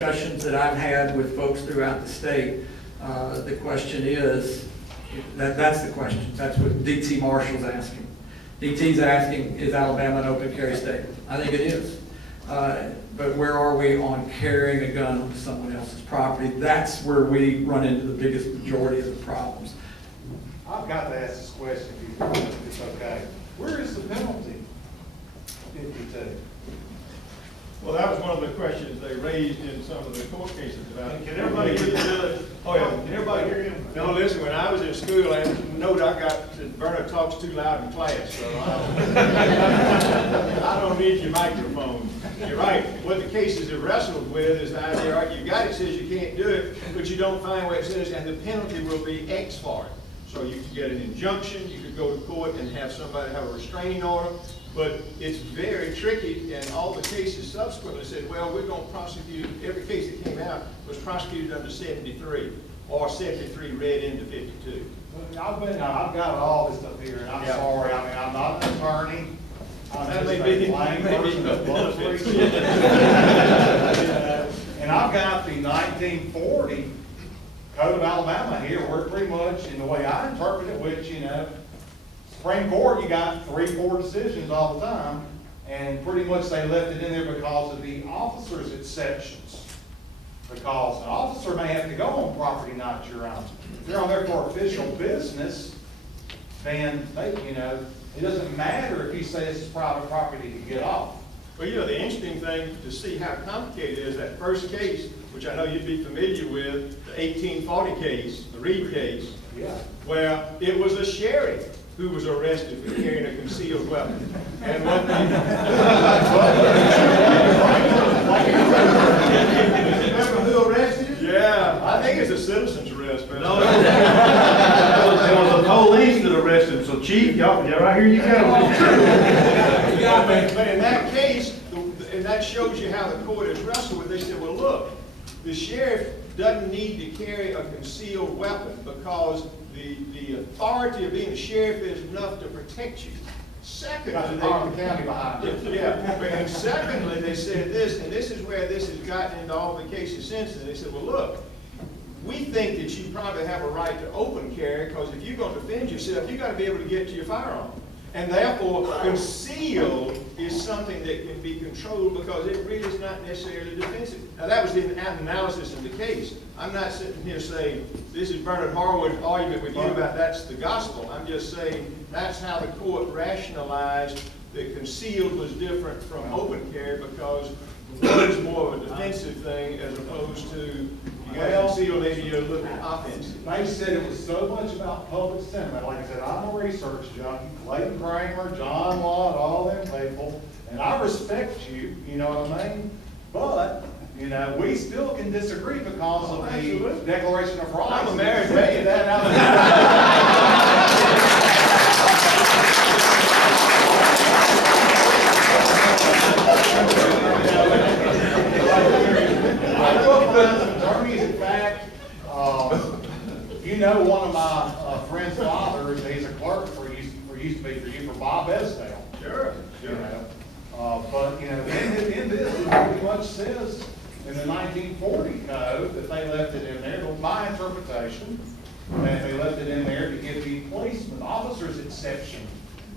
Discussions that I've had with folks throughout the state, the question is, that's the question. That's what DT Marshall's asking. DT's asking, is Alabama an open carry state? I think it is. But where are we on carrying a gun on someone else's property? That's where we run into the biggest majority of the problems. I've got to ask this question if it's okay. Where is the penalty? 52. Well, that was one of the questions they raised in some of the court cases about it. Can everybody hear you? Oh, yeah. Can everybody hear him? No, listen, when I was in school, I note I got that Bernard talks too loud in class, so I don't need your microphone. You're right. What the cases have wrestled with is the idea, all right, you got it, says you can't do it, but you don't find where it says, and the penalty will be X for it. So you could get an injunction, you could go to court and have somebody have a restraining order. But it's very tricky, and all the cases subsequently said, well, we're going to prosecute, every case that came out was prosecuted under 73, or 73 read into 52. I've got all this stuff here, and I'm sorry, I mean, I'm not an attorney. That may be the benefits. And I've got the 1940 Code of Alabama here, where pretty much, in the way I interpret it, which, you know, Supreme Court, you got 3-4 decisions all the time, and pretty much they left it in there because of the officer's exceptions. Because an officer may have to go on property not your own. If they're on there for official business, then they, you know, it doesn't matter if he says it's private property to get off. Well, you know, the interesting thing to see how complicated it is, that first case, which I know you'd be familiar with, the 1840 case, the Reed case, where it was a sheriff who was arrested for carrying a concealed weapon. And what remember who arrested him? Yeah, I think it's a citizen's arrest. Man. No, it was the police that arrested him. So, Chief, y'all right here you go. Yeah, but in that case, and that shows you how the court has wrestled with it. They said, well, look, the sheriff doesn't need to carry a concealed weapon because the authority of being a sheriff is enough to protect you. Secondly, and secondly, they said this, and this is where this has gotten into all the cases since then. They said, well, look, we think that you probably have a right to open carry because if you're going to defend yourself, you've got to be able to get to your firearm. And therefore, concealed is something that can be controlled because it really is not necessarily defensive. Now, that was the analysis of the case. I'm not sitting here saying, this is Bernard Harwood's argument with you about that's the gospel. I'm just saying that's how the court rationalized that concealed was different from open carry because it was more of a defensive thing as opposed to you got to conceal, maybe you're looking offensive. They said it was so much about public sentiment. Like I said, I'm a research junkie. Clayton Kramer, John Watt, all them people. And I respect you, you know what I mean? But, you know, we still can disagree because of the Declaration of Rights. I'm a married man. You know, one of my friend's fathers, he's a clerk for Bob Esdale. Sure. You know, but you know, in this, it pretty much says in the 1940 code that they left it in there. Well, my interpretation, that they left it in there to give the policeman, officer's exception,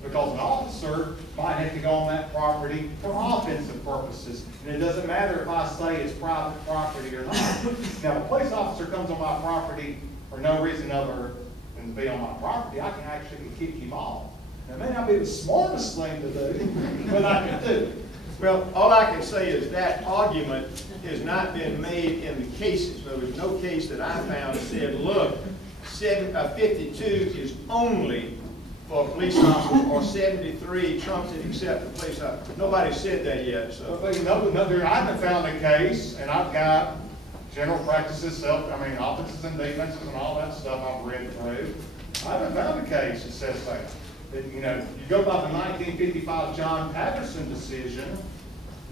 because an officer might have to go on that property for offensive purposes, and it doesn't matter if I say it's private property or not. Now, if a police officer comes on my property for no reason other than to be on my property, I can actually kick him off. It may not be the smartest thing to do, but I can do it. Well, all I can say is that argument has not been made in the cases. There was no case that I found that said, look, 52 is only for police officers, or 73 trumps it except for police officers. Nobody said that yet. So. Well, you know, I haven't found a case, and I've got general practices, offenses and defenses and all that stuff I've read through. I haven't found a case that says that. You know, you go by the 1955 John Patterson decision,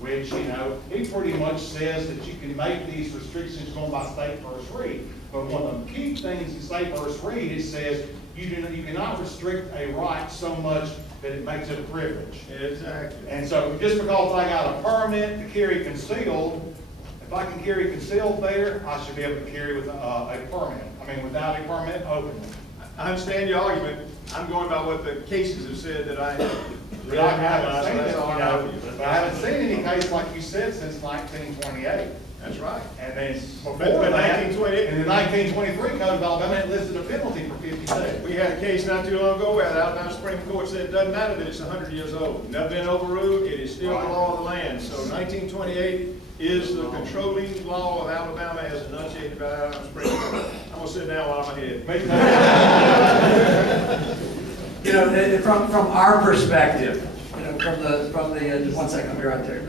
which, you know, he pretty much says that you can make these restrictions going by state first read. But one of the key things in state first read, it says you cannot restrict a right so much that it makes it a privilege. Exactly. And so just because I got a permit to carry concealed, If I can carry concealed there, I should be able to carry with a permit. I mean, without a permit, openly. I understand your argument. I'm going by what the cases have said that I But I haven't seen that's it, all I know. but I haven't seen any case like you said since 1928. That's right. And then before But that, 1928 in the 1923 Code of Alabama, it listed a penalty for 52. We had a case not too long ago where the Alabama Supreme Court said it doesn't matter that it's 100 years old. Never been overruled, it is still the law of the land. So 1928 is the controlling law of Alabama as enunciated by the Alabama Supreme Court. I'm gonna sit down while I'm ahead. You know, from our perspective, you know, from the just 1 second, I'll be right there.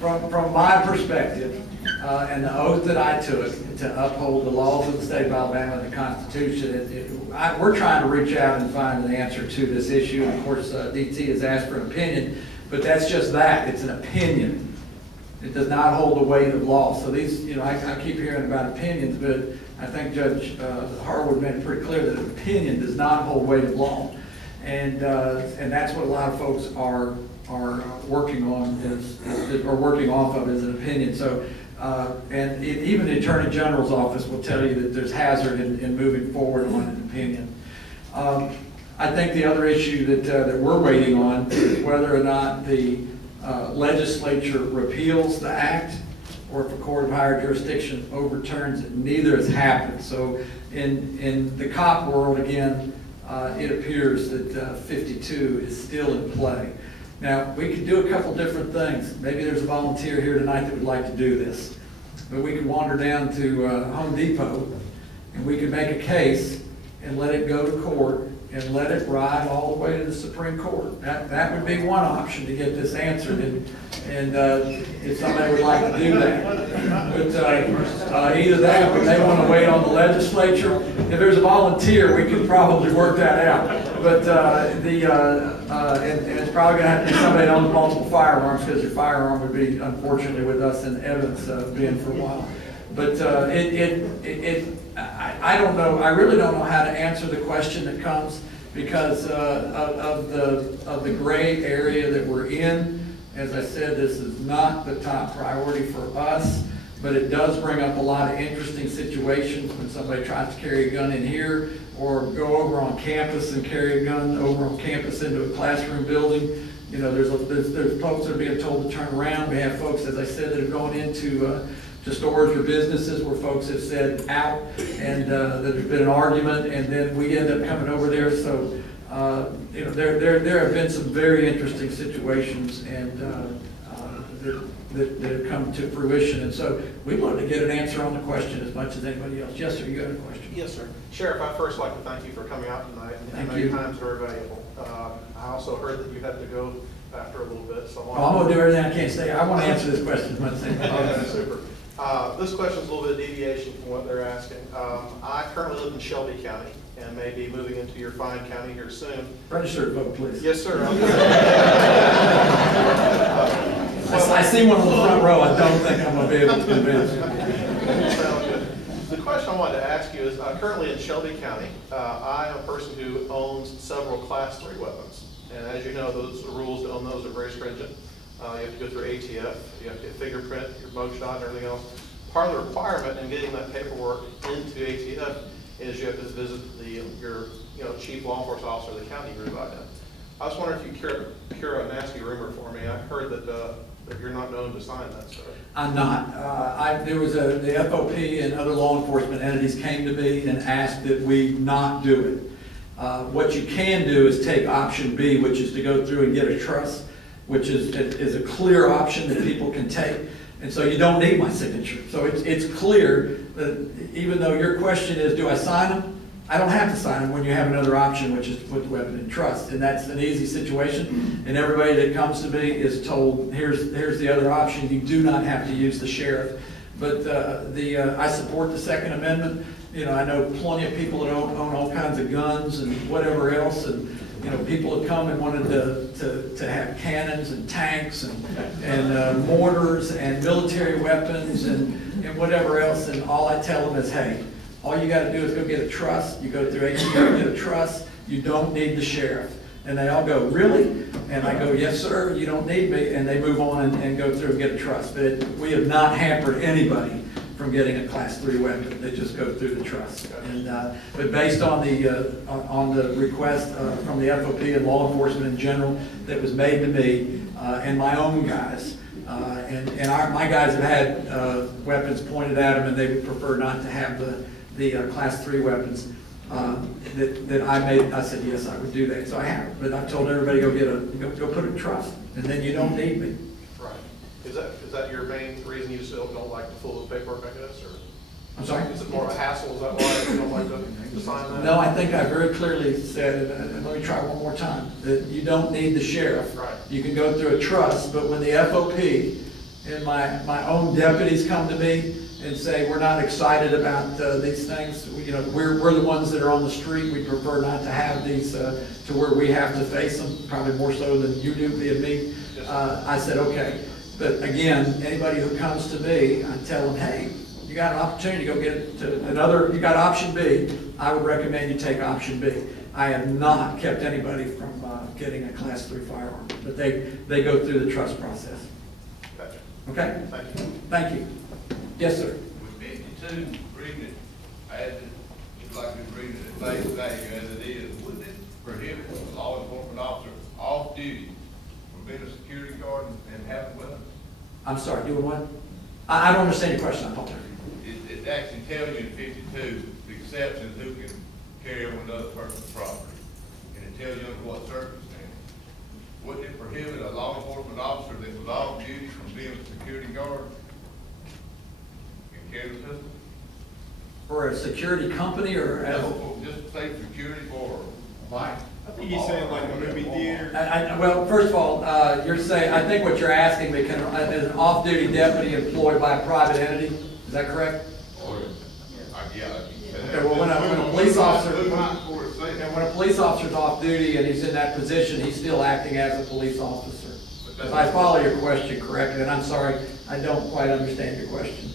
But from my perspective, and the oath that I took to uphold the laws of the state of Alabama and the Constitution, we're trying to reach out and find an answer to this issue. And of course, DT has asked for an opinion, but that's just that. It's an opinion. It does not hold the weight of law. So these, you know, I keep hearing about opinions, but I think Judge Harwood made it pretty clear that an opinion does not hold weight of law. And that's what a lot of folks are working on or working off of as an opinion. So, and even the Attorney General's office will tell you that there's hazard in moving forward on an opinion. I think the other issue that we're waiting on is whether or not the legislature repeals the act or if a court of higher jurisdiction overturns it. Neither has happened. So in the cop world, again, it appears that 52 is still in play. Now, we could do a couple different things. Maybe there's a volunteer here tonight that would like to do this. But we could wander down to Home Depot and we could make a case and let it go to court and let it ride all the way to the Supreme Court. That would be one option to get this answered, and if somebody would like to do that. But either that, or they want to wait on the legislature. If there's a volunteer, we could probably work that out. But and it's probably going to have to be somebody that owns multiple firearms, because your firearm would be, unfortunately, with us in Evans being for a while. But I don't know. I really don't know how to answer the question that comes because of the gray area that we're in. As I said, this is not the top priority for us, but it does bring up a lot of interesting situations when somebody tries to carry a gun in here or go over on campus and carry a gun over on campus into a classroom building. You know, there's folks that are being told to turn around. We have folks, as I said, that have gone into to stores or businesses where folks have said out, and that there's been an argument, and then we end up coming over there. So, you know, there have been some very interesting situations, and that have come to fruition. And so we wanted to get an answer on the question as much as anybody else. Yes, sir, you had a question? Yes, sir. Sheriff, I'd first like to thank you for coming out tonight. Thank I know you. your time's very valuable. I also heard that you had to go after a little bit, so I'm going to do everything I can stay. I want to answer this question as much as anybody else. Okay, super. This question's a little bit of deviation from what they're asking. I currently live in Shelby County and may be moving into your fine county here soon. Registered vote, please. Yes, sir. I see one on the front row. I don't think I'm going to be able to convince you. Sounds good. The question I wanted to ask you is, currently in Shelby County, I am a person who owns several Class 3 weapons. And as you know, those rules to own those are very stringent. You have to go through ATF, you have to get fingerprint, your mug shot, and everything else. Part of the requirement in getting that paperwork into ATF is you have to visit your chief law enforcement officer of the county you reside in. I was wondering if you cure a nasty rumor for me. I heard that you're not known to sign that stuff. I'm not. There was the FOP and other law enforcement entities came to me and asked that we not do it. What you can do is take option B, which is to go through and get a trust, which is a clear option that people can take. And so you don't need my signature. So it's clear that even though your question is, do I sign them? I don't have to sign them when you have another option, which is to put the weapon in trust. And that's an easy situation. And everybody that comes to me is told, here's the other option. You do not have to use the sheriff. But I support the Second Amendment. You know, I know plenty of people that own all kinds of guns and whatever else. And you know, people have come and wanted to have cannons and tanks and mortars and military weapons and whatever else. And all I tell them is, hey, all you got to do is go get a trust. You go through ATF, get a trust. You don't need the sheriff. And they all go, really? And I go, yes, sir, you don't need me, and they move on and go through and get a trust. But we have not hampered anybody from getting a Class 3 weapon. They just go through the trust. And, but based on the request from the FOP and law enforcement in general that was made to me and my own guys, my guys have had weapons pointed at them, and they would prefer not to have the Class 3 weapons. I said, yes, I would do that, so I have. But I've told everybody, go put a trust, and then you don't need me. Right. Is that your main reason you still don't like to fill the paperwork, I guess, or? I'm sorry? Is it more of a hassle, is that why you don't like to sign that? No, I think I very clearly said, and let me try one more time, that you don't need the sheriff. Right. You can go through a trust, but when the FOP and my own deputies come to me and say, we're not excited about these things, we're the ones that are on the street, we prefer not to have these to where we have to face them, probably more so than you do via me. I said, okay. But again, anybody who comes to me, I tell them, hey, you got an opportunity to go get you got option B, I would recommend you take option B. I have not kept anybody from getting a Class 3 firearm, but they go through the trust process. Gotcha. Okay? Thank you. Thank you. Yes, sir. With 52, reading it, as it, just like we're reading it at face value as it is, wouldn't it prohibit a law enforcement officer off duty from being a security guard and having weapons? I'm sorry, doing what? I don't understand your question, I apologize. It actually tells you in 52, the exceptions who can carry over another person's property. And it tells you under what circumstances. Wouldn't it prohibit a law enforcement officer that was off duty from being a security guard and carry a pistol? For a security company or? Just say security for Mike? I think he's saying like a movie theater. Well, first of all, you're saying, I think what you're asking me, is an off-duty deputy employed by a private entity? Is that correct? yeah. Okay, well, when a police officer, when a police officer's off duty and he's in that position, he's still acting as a police officer. If I follow your question correctly, and I'm sorry, I don't quite understand your question.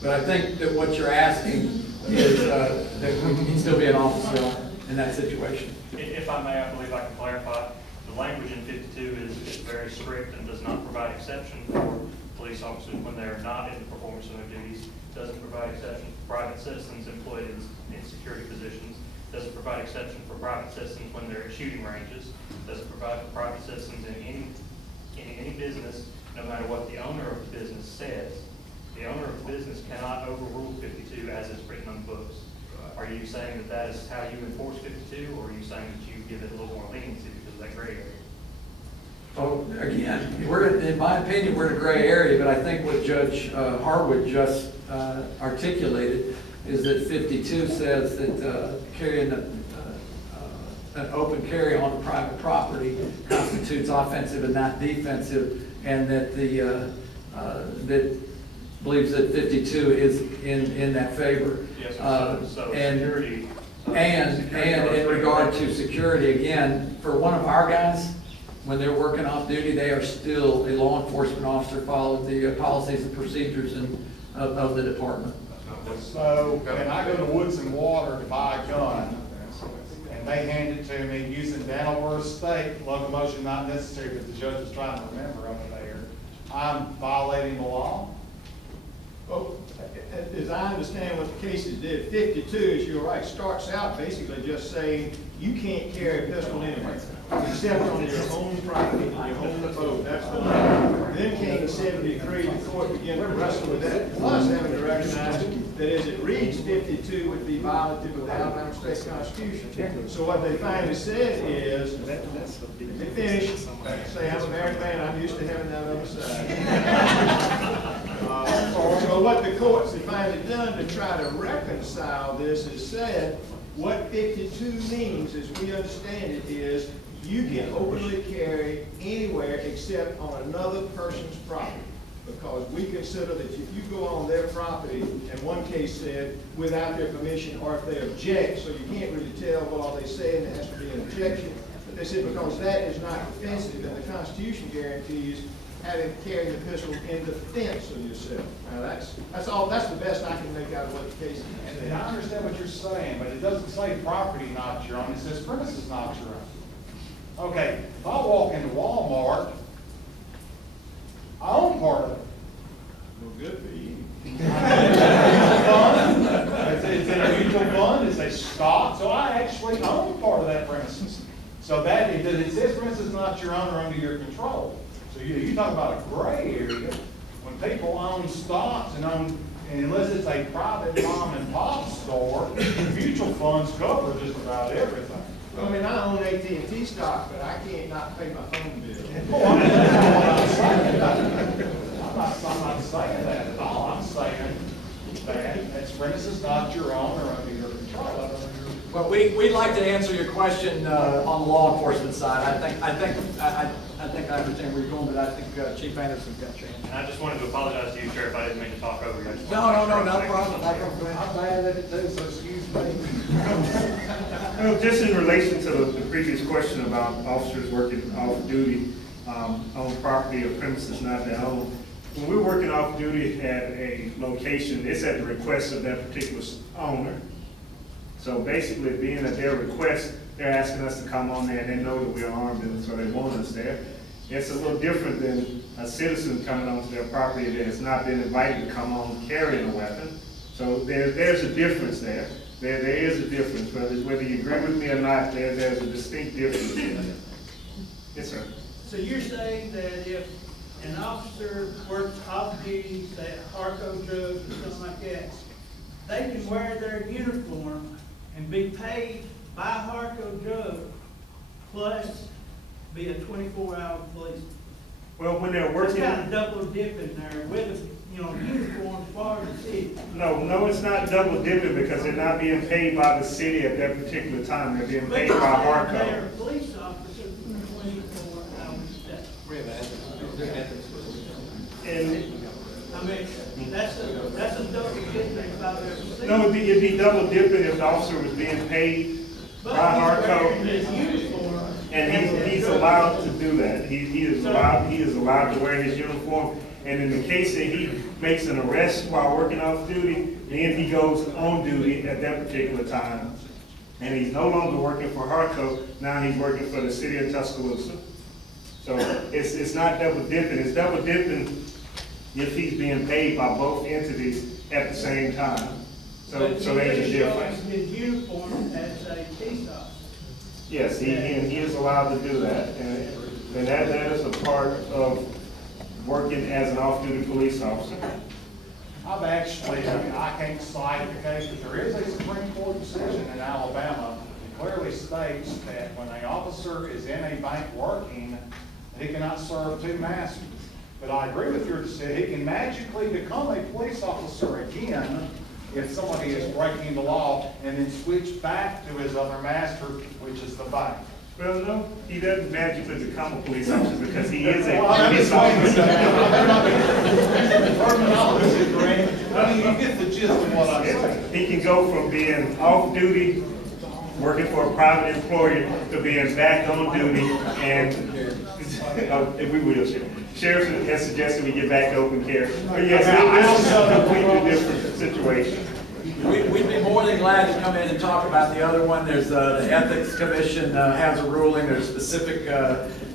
But I think that what you're asking is that we can still be an officer in that situation. If I may, I believe I can clarify. The language in 52 is very strict and does not provide exception for police officers when they are not in the performance of their duties. Doesn't provide exception for private citizens employed in security positions. Doesn't provide exception for private citizens when they're at shooting ranges. Doesn't provide for private citizens in any business, no matter what the owner of the business says. The owner of the business cannot overrule 52 as it's written on the books. Are you saying that that is how you enforce 52, or are you saying that you give it a little more leniency because of that gray area? So again, in my opinion, we're in a gray area, but I think what Judge Harwood just articulated is that 52 says that carrying an open carry on private property constitutes offensive and not defensive, and that that believes that 52 is in that favor. Yes, so security. And in regard to security, again, for one of our guys, when they're working off duty, they are still a law enforcement officer, followed the policies and procedures of the department. So when I go to Woods and Water to buy a gun, and they hand it to me using Daniel State, locomotion not necessary, but the judge is trying to remember over there, I'm violating the law? Well, as I understand what the cases did, 52, as you're right, starts out basically just saying you can't carry a pistol anywhere, except on your own property, in your own abode. That's the law. Then came 73, the court began to wrestle with that, plus having to recognize that as it reads 52 would be violative of the Alabama State Constitution. So what they finally said is, they finish, say, I'm a married man, I'm used to having that other side. So what the courts have finally done to try to reconcile this is said, what 52 means, as we understand it, is you can openly carry anywhere except on another person's property. Because we consider that if you go on their property, and one case said, without their permission, or if they object, so you can't really tell what all they say, and there has to be an objection. But they said because that is not offensive, and the Constitution guarantees having carrying the pistol in defense of yourself. Now that's all. That's the best I can make out of what the case is. And I understand what you're saying, but it doesn't say property not your own. It says premises not your own. Okay, if I walk into Walmart, I own part of it. Well, good for you. It's in a mutual fund, it's a stock, so I actually own part of that premises. So that, it says premises not your own or under your control. So you talk about a gray area, when people own stocks and own, and unless it's a private mom and pop store, mutual funds cover just about everything. I mean, I own AT&T stock, but I can't not pay my phone bill. Oh, that's not what I'm saying. I'm not saying that at all. I'm saying that premises not your own or under your control. Well, we'd like to answer your question on the law enforcement side. I think I understand where you're going, but I think Chief Anderson's got your answer. And I just wanted to apologize to you, Sheriff, I didn't mean to talk over you. No problem. I'm bad at it too, so excuse me. Well, just in relation to the previous question about officers working off duty on property or premises not their own. When we're working off duty at a location, it's at the request of that particular owner. So basically, being at their request, they're asking us to come on there, and they know that we're armed, and so they want us there. It's a little different than a citizen coming onto their property that has not been invited to come on carrying a weapon. So there's a difference there. There is a difference, whether you agree with me or not, there's a distinct difference there. Yes, sir. So you're saying that if an officer works off duty, say at Harco Drugs or something like that, they can wear their uniform and be paid by Harco Drugs plus be a 24-hour policeman? Well, when they're It's working. kind of double dipping there with a, uniform for the city. No, it's not double dipping because they're not being paid by the city at that particular time. They're being But paid you're by saying they're Harco. a police officer for 24 hours a day. And I mean, that's a double dipping if I've ever seen. no, it'd be double dipping if the officer was being paid by But he's wearing Harco. his uniform. And he's allowed to do that. He is allowed to wear his uniform. And in the case that he makes an arrest while working off duty, then he goes on duty at that particular time. And he's no longer working for Harco, now he's working for the city of Tuscaloosa. So it's not double dipping, it's double dipping if he's being paid by both entities at the same time. So there's a difference. His uniform as a peace officer. Yes, he is allowed to do that, and that is a part of working as an off-duty police officer. I've actually, I can't cite the case, but there is a Supreme Court decision in Alabama that clearly states that when an officer is in a bank working, he cannot serve two masters. But I agree with your decision, he can magically become a police officer again if somebody is breaking the law and then switch back to his other master, which is the bank. Well, no, he doesn't magically become a police officer because he is a Well, I'm police just waiting officer. terminology is correct. I mean, you get the gist of what I'm saying. He can go from being off-duty, working for a private employer, to being back on duty, and, if we will, Sheriff has suggested we get back to open carry. But yes, this is a completely different situation. We'd be more than glad to come in and talk about the other one. There's the Ethics Commission has a ruling, there's specific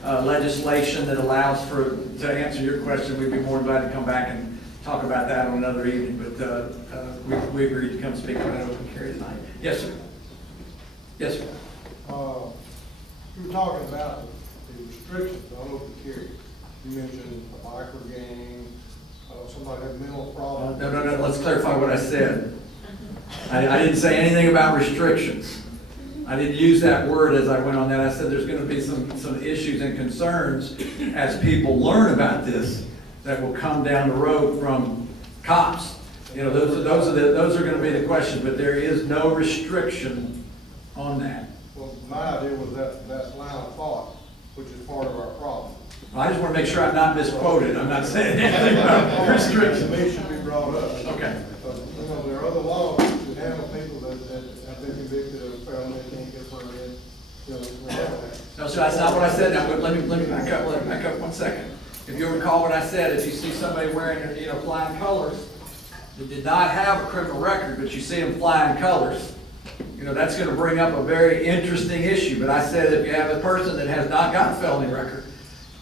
legislation that allows to answer your question. We'd be more than glad to come back and talk about that on another evening, but we agreed to come speak about open carry tonight. Yes, sir. Yes, sir. You were talking about the restrictions on open carry. You mentioned a biker gang, somebody had mental problems. No, let's clarify what I said. I didn't say anything about restrictions. I didn't use that word as I went on that. I said there's going to be some issues and concerns as people learn about this that will come down the road from cops. Those are going to be the questions, but there is no restriction on that. Well, my idea was that line of thought, which is part of our problem. I just want to make sure I'm not misquoted. I'm not saying anything about restrictions. To me, should be brought up. Okay. There are other laws that handle people that have been convicted of felony, can't get permit. We have that. No, sir, that's not what I said. Now, but let me back up. Let me back up 1 second. If you recall what I said, if you see somebody wearing, flying colors that did not have a criminal record, but you see them flying colors, You know, that's gonna bring up a very interesting issue, but I said if you have a person that has not got a felony record,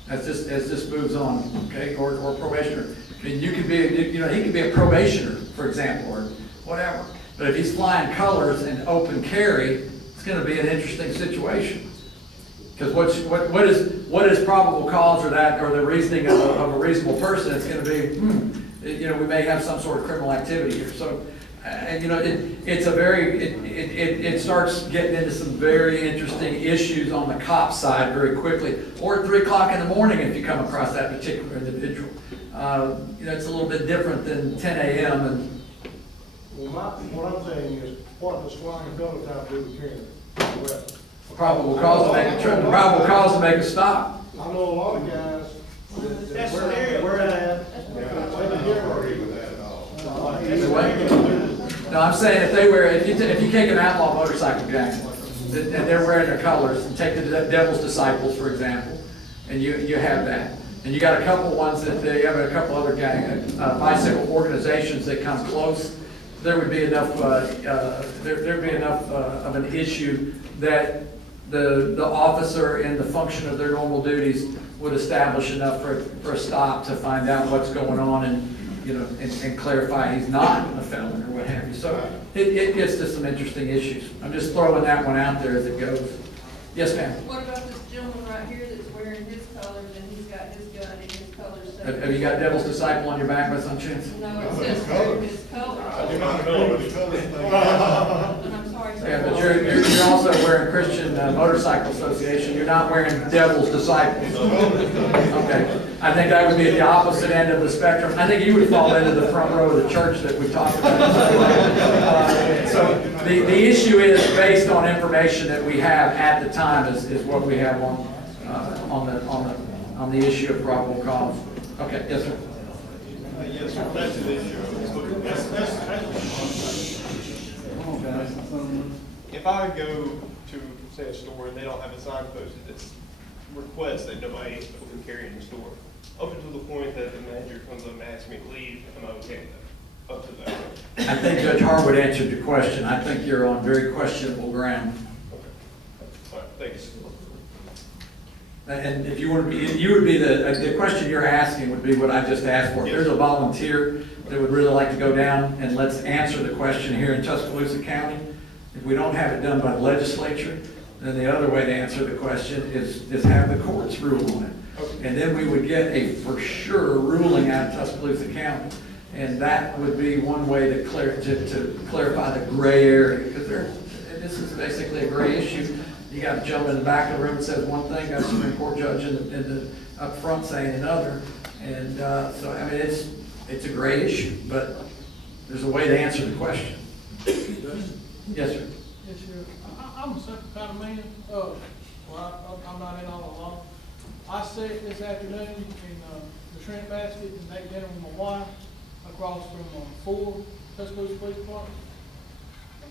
as this moves on, okay, or probationer, I mean, you could be, you know, he could be a probationer, for example, or whatever. But if he's flying colors and open carry, it's gonna be an interesting situation. Because what is probable cause or the reasoning of a reasonable person? It's going to be, you know, we may have some sort of criminal activity here. So, you know, it starts getting into some very interesting issues on the cop side very quickly. Or at 3 o'clock in the morning if you come across that particular individual. You know, it's a little bit different than 10 a.m. and. Well, what I'm saying is, what does flying colors have to do with carrying a weapon? Probable cause to make a stop. I know a lot of guys That's that scary. wear that. No, I'm saying if you take an outlaw motorcycle gang, and they're wearing their colors, and take the Devil's Disciples, for example, and you have that. And you got a couple ones that you have a couple other bicycle organizations that come close. There would be enough, there'd be enough of an issue that the officer in the function of their normal duties would establish enough for a stop to find out what's going on and, you know, and clarify he's not a felon or what have you. So it gets to some interesting issues. I'm just throwing that one out there as it goes. Yes, ma'am. What about this gentleman right here that's wearing his colors and he's got his gun and his colors? Have you got Devil's Disciple on your back by some chance? No, it says wearing his colors. I do not know what the colors And I'm sorry. Yeah, but you're also wearing Christian Motorcycle Association. You're not wearing Devil's Disciples. Okay. I think that would be at the opposite end of the spectrum. I think you would fall into the front row of the church that we talked about. So the issue is based on information that we have at the time is what we have on the issue of probable cause. Okay, yes, sir. Yes, sir, that's an issue. If I go to, say, a store and they don't have a sign posted that requests that nobody open carry in the store, up until the point that the manager comes up and asks me to leave, am I okay with that? Up to that point. I think Judge Harwood answered your question. I think you're on very questionable ground. Okay. All right, thanks. And if you would be the question you're asking would be what I just asked for. If there's a volunteer that would really like to go down and let's answer the question here in Tuscaloosa County, if we don't have it done by the legislature, then the other way to answer the question is have the courts rule on it. And then we would get a for sure ruling out of Tuscaloosa County. And that would be one way to clarify the gray area, because this is basically a gray issue. You got a gentleman in the back of the room that says one thing, got a Supreme Court judge up front saying another. And so, I mean, it's a gray issue, but there's a way to answer the question. Yes, sir. Yes, sir. I'm a simple kind of man. I'm not in all along. I sat this afternoon in the shrimp basket and ate dinner with my wife across from 4 Tuscaloosa Police Department.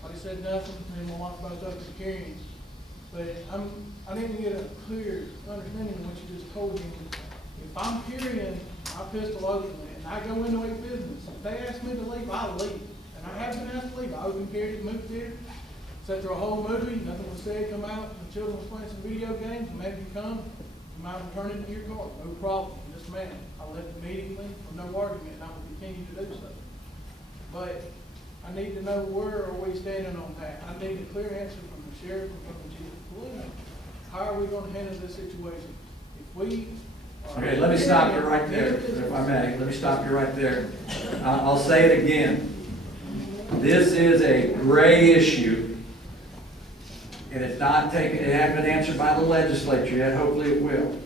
Nobody said nothing. Me and my wife both up to carrying. But I need to get a clear understanding of what you just told me. If I'm carrying my pistol openly and I go into a business, if they ask me to leave, I'll leave. And I have been asked to leave. I open carried it, moved theater, sat through a whole movie, nothing was said, come out, the children was playing some video games, and maybe you come out and turn it into your car, no problem. Yes, ma'am. I left immediately from no argument, and I will continue to do so. But I need to know where are we standing on that. I need a clear answer from the sheriff and from the chief of police. How are we going to handle this situation? If we Okay, let me stop you right there, if I may. Let me stop you right there. I'll say it again. This is a gray issue, and it hasn't been answered by the legislature yet. Hopefully it will.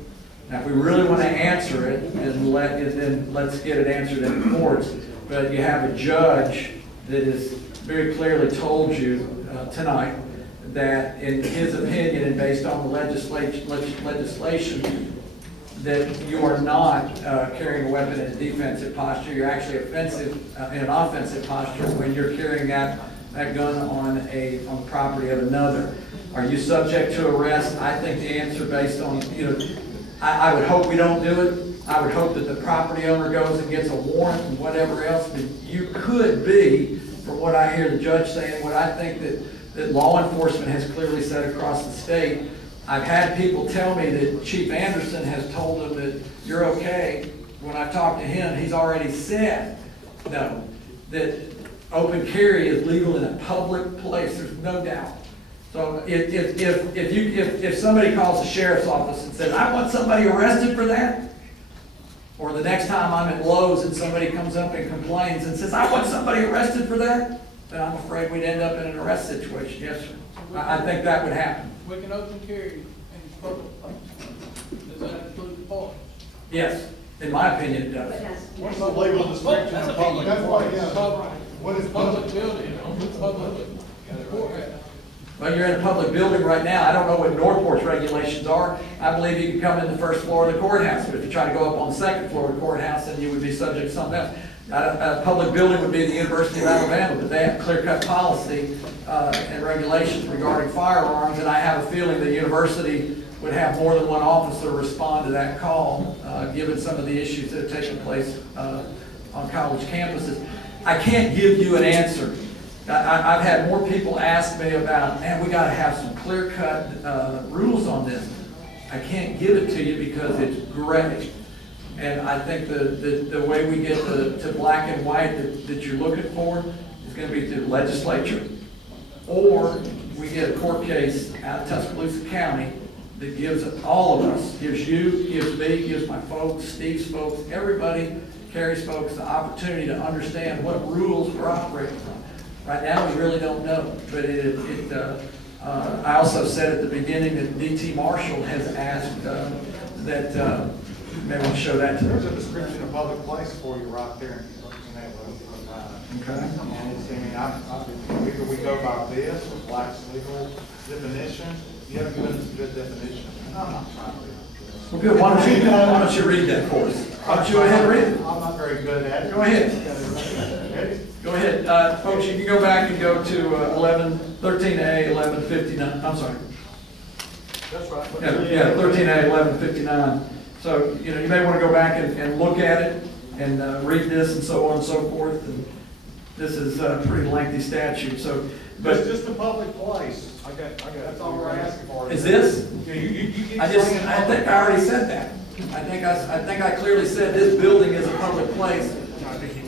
Now, if we really want to answer it, then let's get it answered in the courts. But you have a judge that has very clearly told you tonight that in his opinion and based on the legislation, that you are not carrying a weapon in a defensive posture. You're actually offensive in an offensive posture when you're carrying that gun on property of another. Are you subject to arrest? I think the answer based on, I would hope we don't do it. I would hope that the property owner goes and gets a warrant and whatever else. But you could be, from what I hear the judge saying, what I think that that law enforcement has clearly said across the state. I've had people tell me that Chief Anderson has told them that you're okay. When I've talked to him, he's already said, no, that open carry is legal in a public place, there's no doubt. So if somebody calls the sheriff's office and says, I want somebody arrested for that, or the next time I'm at Lowe's and somebody comes up and complains and says, I want somebody arrested for that, then I'm afraid we'd end up in an arrest situation, yes, sir. I think that would happen. We can open carry in public places. Does that include the parks? Yes, in my opinion, it does. What's the legal description of public? That's why, yeah. What is Public building, public courthouse. Well, you're in a public building right now. I don't know what Northport's regulations are. I believe you can come in the first floor of the courthouse, but if you try to go up on the second floor of the courthouse, then you would be subject to something else. A public building would be the University of Alabama, but they have clear-cut policy and regulations regarding firearms, and I have a feeling the university would have more than one officer respond to that call, given some of the issues that have taken place on college campuses. I can't give you an answer. I've had more people ask me about, man, we got to have some clear-cut rules on this. I can't give it to you because it's gray. And I think the way we get to black and white that you're looking for is going to be through the legislature, or we get a court case out of Tuscaloosa County that gives all of us, gives you, gives me, gives my folks, Steve's folks, everybody, Carrie's folks, the opportunity to understand what rules we're operating from. Right now, we really don't know, but I also said at the beginning that D.T. Marshall has asked that, you may want to show that to There's a them. description of public place for you right there. Okay. And it's, either we go by this or Black's legal definition. You haven't given us a good definition. I'm not trying to. Well, good. Why don't you read that for us? Why don't you go ahead and read it? I'm not very good at it. Go ahead. Go ahead. Folks, you can go back and go to 13A, 1159. I'm sorry. That's right. Yeah, 13A, 1159. So, you may want to go back and look at it and read this and so on and so forth. And this is a pretty lengthy statute. So, but It's just a public place. I got. That's all we're asking for. is this? Yeah, you keep I saying think I already said that. I think I clearly said this building is a public place.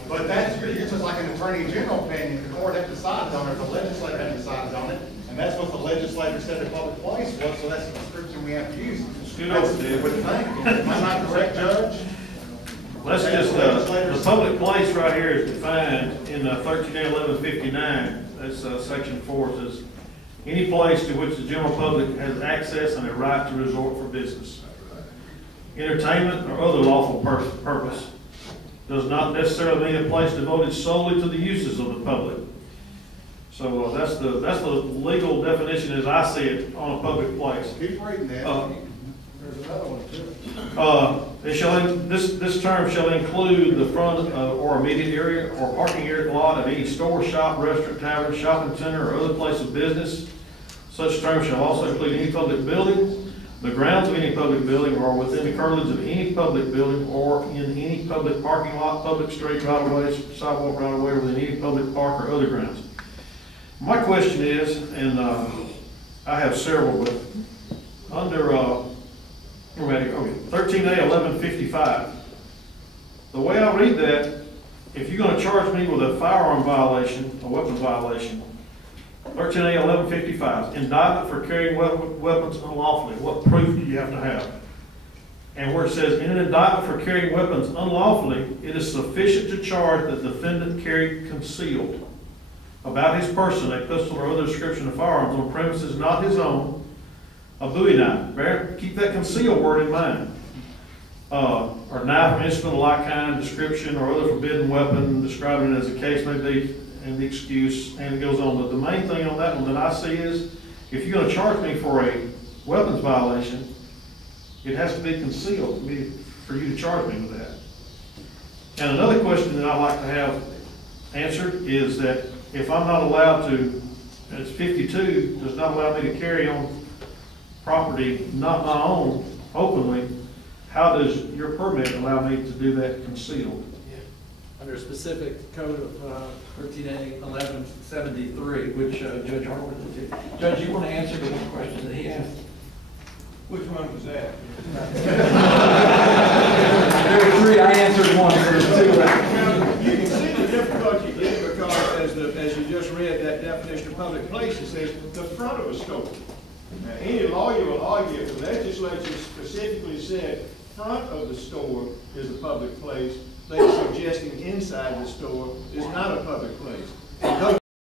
But that's, you're just like an attorney general opinion. The court had decided on it, the legislature had decided on it, and that's what the legislature said a public place was, so that's the description we have to use. Scoot over, Dave. Would think. Am I not correct, Judge? Let's just, the public place right here is defined in 13A1159. That's section 4. It says, any place to which the general public has access and a right to resort for business, entertainment, or other lawful purpose, does not necessarily mean a place devoted solely to the uses of the public. So that's the legal definition as I see it on a public place. Keep reading that. There's another one too. This term shall include the front or immediate area or parking area lot of any store, shop, restaurant, tavern, shopping center, or other place of business. Such term shall also include any public building, the grounds of any public building, or within the curtilage of any public building, or in any public parking lot, public street, right-of-way, sidewalk right-of-way, or within any public park or other grounds. My question is, and I have several, but under 13A 1155, the way I read that, if you're going to charge me with a firearm violation, a weapons violation, 13A 1155, indictment for carrying weapons unlawfully. What proof do you have to have? And where it says, in an indictment for carrying weapons unlawfully, it is sufficient to charge that the defendant carried concealed about his person a pistol or other description of firearms on premises not his own, a Bowie knife. Keep that concealed word in mind. Or knife or instrument of like kind, description, or other forbidden weapon, describing it as the case may be, and the excuse, and it goes on. But the main thing on that one that I see is, if you're going to charge me for a weapons violation, it has to be concealed for you to charge me with that. And another question that I'd like to have answered is that if I'm not allowed to, and it's 52, does not allow me to carry on property not my own openly, how does your permit allow me to do that concealed? I under specific code of 13A1173, which Judge Harwood did. Judge, you want to answer the one question that he asked? Which one was that? There were three, I answered one, so there's two left. Well, you can see the difficulty again, because as you just read that definition of public place, it says the front of a store. Now, any lawyer will argue if the legislature specifically said front of the store is a public place, they're suggesting inside the store is not a public place.